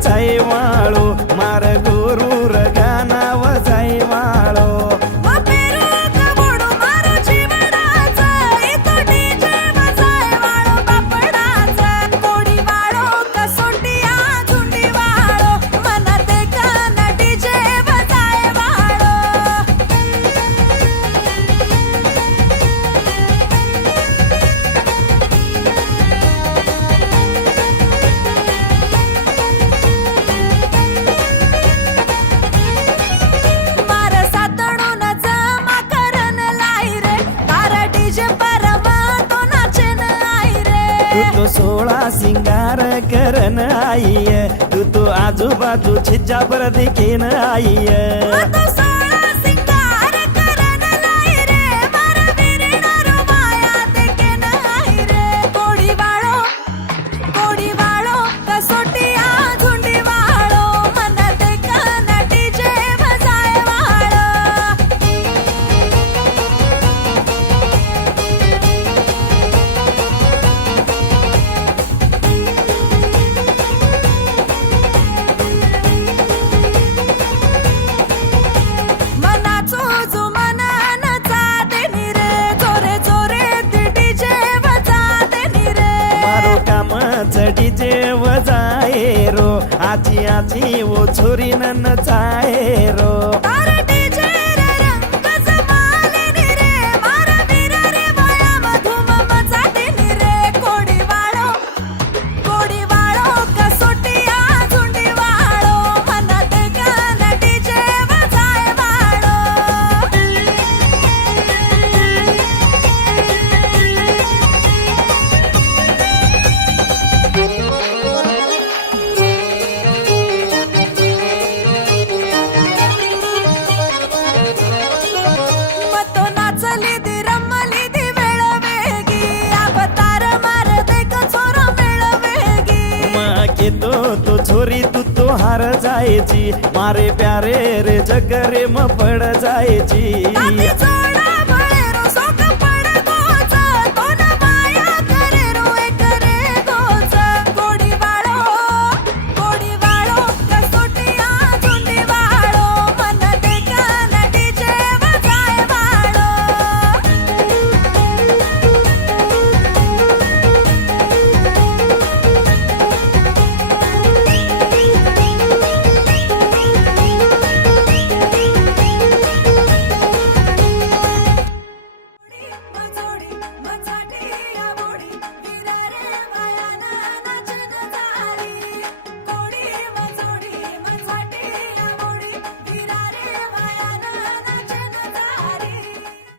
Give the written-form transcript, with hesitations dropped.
वचाई वाळो मार गुरु गाना वचाई वाळो तू तो सोळा सिंगार करन आई तू तो आजूबाजू छिज्जा पर देखीन आई डीजे वजाए रो आजी आजी वो छोरी नचाए रो तो छोरी तू तो हार जायची मारे प्यारे रे जगरे म पड जायची